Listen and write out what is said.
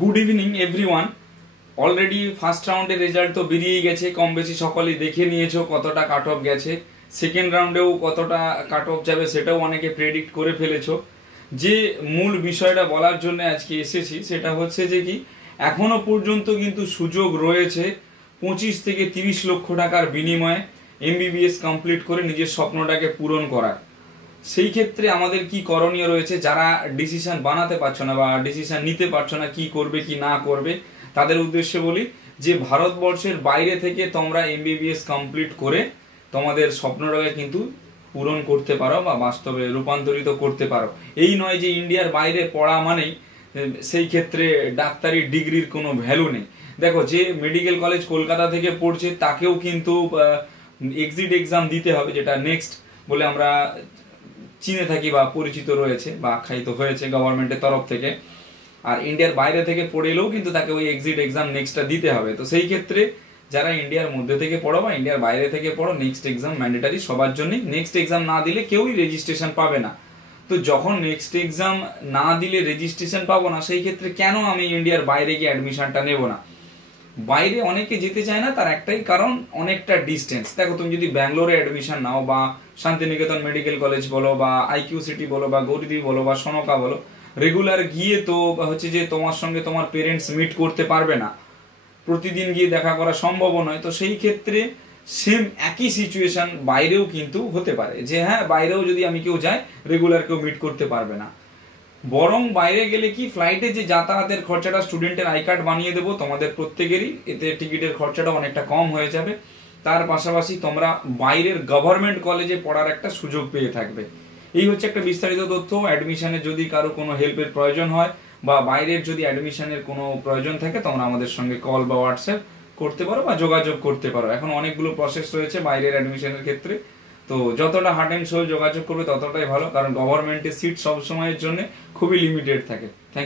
Good evening everyone. Already first রাউন্ডের result তো বেরিয়ে গেছে, কম বেশি সকলেই দেখে নিয়েছো কতটা কাট অফ গেছে। সেকেন্ড রাউন্ডেও কতটা কাট অফ যাবে সেটাও অনেকে প্রেডিক্ট করে ফেলেছো। যে মূল বিষয়টা বলার জন্য আজকে এসেছি সেটা হচ্ছে যে কি এখনো পর্যন্ত কিন্তু সুযোগ রয়েছে 25 থেকে 30 লক্ষ টাকার বিনিময়ে এমবিবিএস কমপ্লিট করে নিজের স্বপ্নটাকে পূরণ করার। সেই ক্ষেত্রে আমাদের কি করণীয় রয়েছে, যারা ডিসিশন বানাতে পারছো না বা ডিসিশন নিতে পারছো না কি করবে কি না করবে, তাদের উদ্দেশ্যে বলি যে ভারতবর্ষের বাইরে থেকে তোমরা এমবিবিএস কমপ্লিট করে তোমাদের স্বপ্নটাকে কিন্তু পূরণ করতে পারো বা বাস্তবে রূপান্তরিত করতে পারো। এই নয় যে ইন্ডিয়ার বাইরে পড়া মানেই সেই ক্ষেত্রে ডাক্তারি ডিগ্রির কোনো ভ্যালু নেই। দেখো, যে মেডিকেল কলেজ কলকাতা থেকে পড়ছে তাকেও কিন্তু এক্সিট এক্সাম দিতে হবে, যেটা নেক্সট বলে আমরা চিনে থাকি বা পরিচিত রয়েছে বা আখ্যায়িত হয়েছে গভর্নমেন্টের তরফ থেকে। আর ইন্ডিয়ার বাইরে থেকে পড়ে এলেও কিন্তু তাকে ওই এক্সিট এক্সাম নেক্সটটা দিতে হবে। তো সেই ক্ষেত্রে যারা ইন্ডিয়ার মধ্যে থেকে পড়ো বা ইন্ডিয়ার বাইরে থেকে পড়ো, নেক্সট এক্সাম ম্যান্ডেটারি সবার জন্যই। নেক্সট এক্সাম না দিলে কেউই রেজিস্ট্রেশন পাবে না। তো যখন নেক্সট এক্সাম না দিলে রেজিস্ট্রেশন পাবো না, সেই ক্ষেত্রে কেন আমি ইন্ডিয়ার বাইরে গিয়ে অ্যাডমিশনটা নেব না? বাইরে অনেকে যেতে চায় না, তার একটাই কারণ অনেকটা ডিস্টেন্স। দেখো, তুমি যদি ব্যাঙ্গালোরে অ্যাডমিশন নাও বা শান্তিনিকেতন মেডিকেল কলেজ বলো বা আইকিউ সিটি বলো বা গৌরীদি বলো বা সনকা বলো, রেগুলার গিয়ে তো হচ্ছে যে তোমার সঙ্গে তোমার পেরেন্টস মিট করতে পারবে না, প্রতিদিন গিয়ে দেখা করা সম্ভব নয়। তো সেই ক্ষেত্রে সেম একই সিচুয়েশন বাইরেও কিন্তু হতে পারে যে হ্যাঁ, বাইরেও যদি আমি কেউ যাই রেগুলার কেউ মিট করতে পারবে না। বরং বাইরে গেলে কি ফ্লাইটে যে যাতায়াতের খরচাটা, স্টুডেন্টের আই কার্ড বানিয়ে দেবো তোমাদের প্রত্যেকেরই, এতে টিকিটের খরচাটা অনেকটা কম হয়ে যাবে। তার পাশাপাশি তোমরা বাইরের গভর্নমেন্ট কলেজে পড়ার একটা সুযোগ পেয়ে থাকবে। এই হচ্ছে একটা বিস্তারিত তথ্য। অ্যাডমিশনে যদি কারো কোনো হেল্পের প্রয়োজন হয় বা বাইরের যদি অ্যাডমিশনের কোনো প্রয়োজন থাকে, তোমরা আমাদের সঙ্গে কল বা হোয়াটসঅ্যাপ করতে পারো বা যোগাযোগ করতে পারো। এখন অনেকগুলো প্রসেস রয়েছে বাইরের অ্যাডমিশনের ক্ষেত্রে। তো যতটা হার্ড অ্যান্ড সোল যোগাযোগ করবে ততটাই ভালো, কারণ গভর্নমেন্টের সিট সবসময়ের জন্য খুবই লিমিটেড থাকে। থ্যাংক